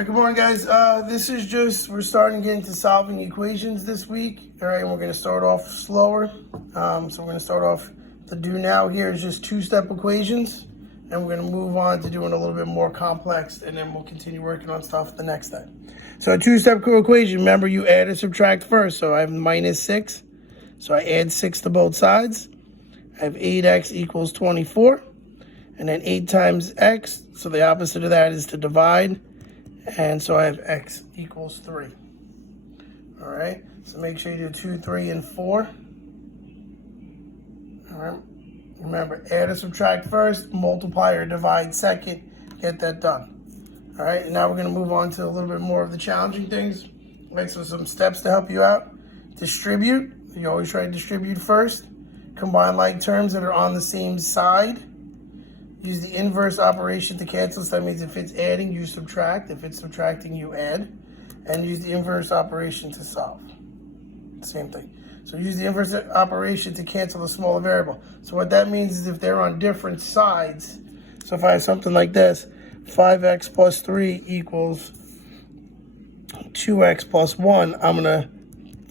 All right, good morning, guys. We're starting to get into solving equations this week. All right, and we're going to start off slower. So we're going to start off, the do now here is just two-step equations, and we're going to move on to doing a little bit more complex, and then we'll continue working on stuff the next day. So a two-step equation, remember you add and subtract first. So I have minus 6, so I add 6 to both sides. I have 8x equals 24, and then 8 times x, so the opposite of that is to divide. And so I have x equals 3. All right, so make sure you do 2, 3, and 4. All right, remember, add or subtract first, multiply or divide second, get that done. All right, and now we're going to move on to a little bit more of the challenging things. Right, so some steps to help you out. Distribute, you always try to distribute first. Combine like terms that are on the same side. Use the inverse operation to cancel. So that means if it's adding, you subtract. If it's subtracting, you add. And use the inverse operation to solve. Same thing. So use the inverse operation to cancel the smaller variable. So what that means is if they're on different sides, so if I have something like this, 5x plus 3 equals 2x plus 1, I'm going to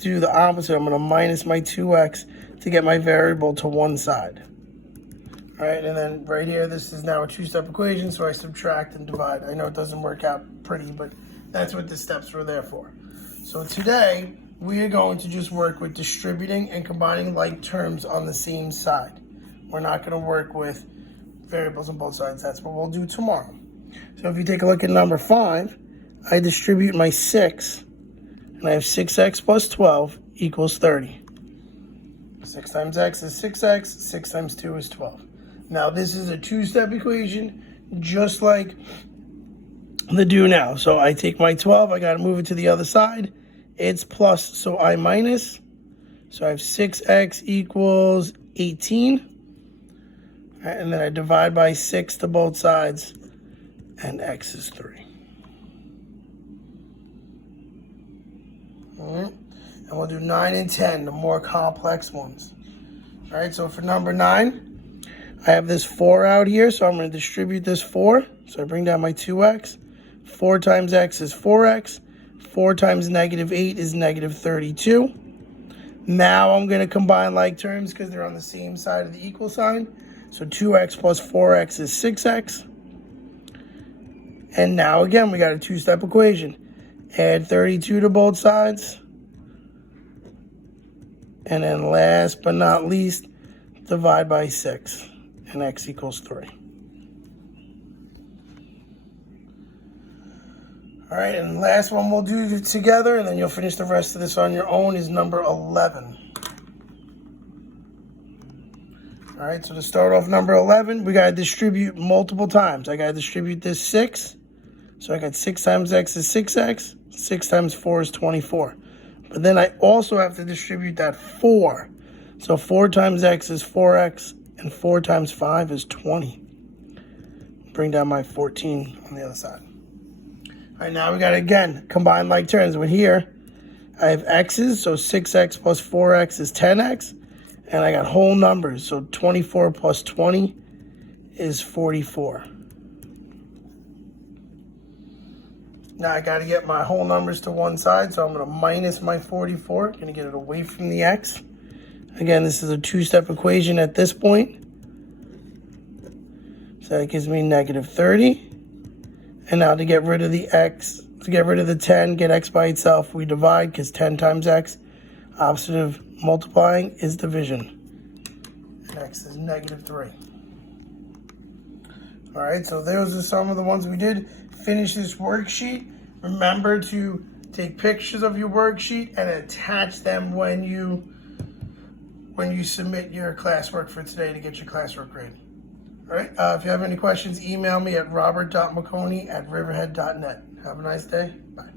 do the opposite. I'm going to minus my 2x to get my variable to one side. All right, and then right here, this is now a two-step equation, so I subtract and divide. I know it doesn't work out pretty, but that's what the steps were there for. So today, we are going to just work with distributing and combining like terms on the same side. We're not going to work with variables on both sides. That's what we'll do tomorrow. So if you take a look at number 5, I distribute my 6, and I have 6x plus 12 equals 30. 6 times x is 6x, 6 times 2 is 12. Now, this is a two-step equation, just like the do now. So I take my 12, I got to move it to the other side. It's plus, so I minus. So I have 6x equals 18. All right, and then I divide by 6 to both sides, and x is 3. All right, and we'll do 9 and 10, the more complex ones. All right, so for number 9, I have this 4 out here, so I'm going to distribute this 4. So I bring down my 2x. 4 times x is 4x. 4 times negative 8 is negative 32. Now I'm going to combine like terms because they're on the same side of the equal sign. So 2x plus 4x is 6x. And now again, we got a two-step equation. Add 32 to both sides. And then last but not least, divide by 6. And x equals 3. All right, and the last one we'll do together, and then you'll finish the rest of this on your own, is number 11. All right, so to start off number 11, we got to distribute multiple times. I got to distribute this 6. So I got 6 times x is 6x. 6 times 4 is 24. But then I also have to distribute that 4. So 4 times x is 4x. And 4 times 5 is 20. Bring down my 14 on the other side. All right, now we got to, again, combine like terms. With here, I have x's, so 6x plus 4x is 10x. And I got whole numbers, so 24 plus 20 is 44. Now I got to get my whole numbers to one side, so I'm going to minus my 44. Going to get it away from the x. Again, this is a two-step equation at this point. So that gives me negative 30. And now to get rid of the x, to get rid of the 10, get x by itself, we divide because 10 times x, opposite of multiplying is division. And x is negative 3. All right, so those are some of the ones we did. Finish this worksheet. Remember to take pictures of your worksheet and attach them when you submit your classwork for today to get your classwork grade. All right, if you have any questions, email me at robert.mcconi@riverhead.net. Have a nice day. Bye.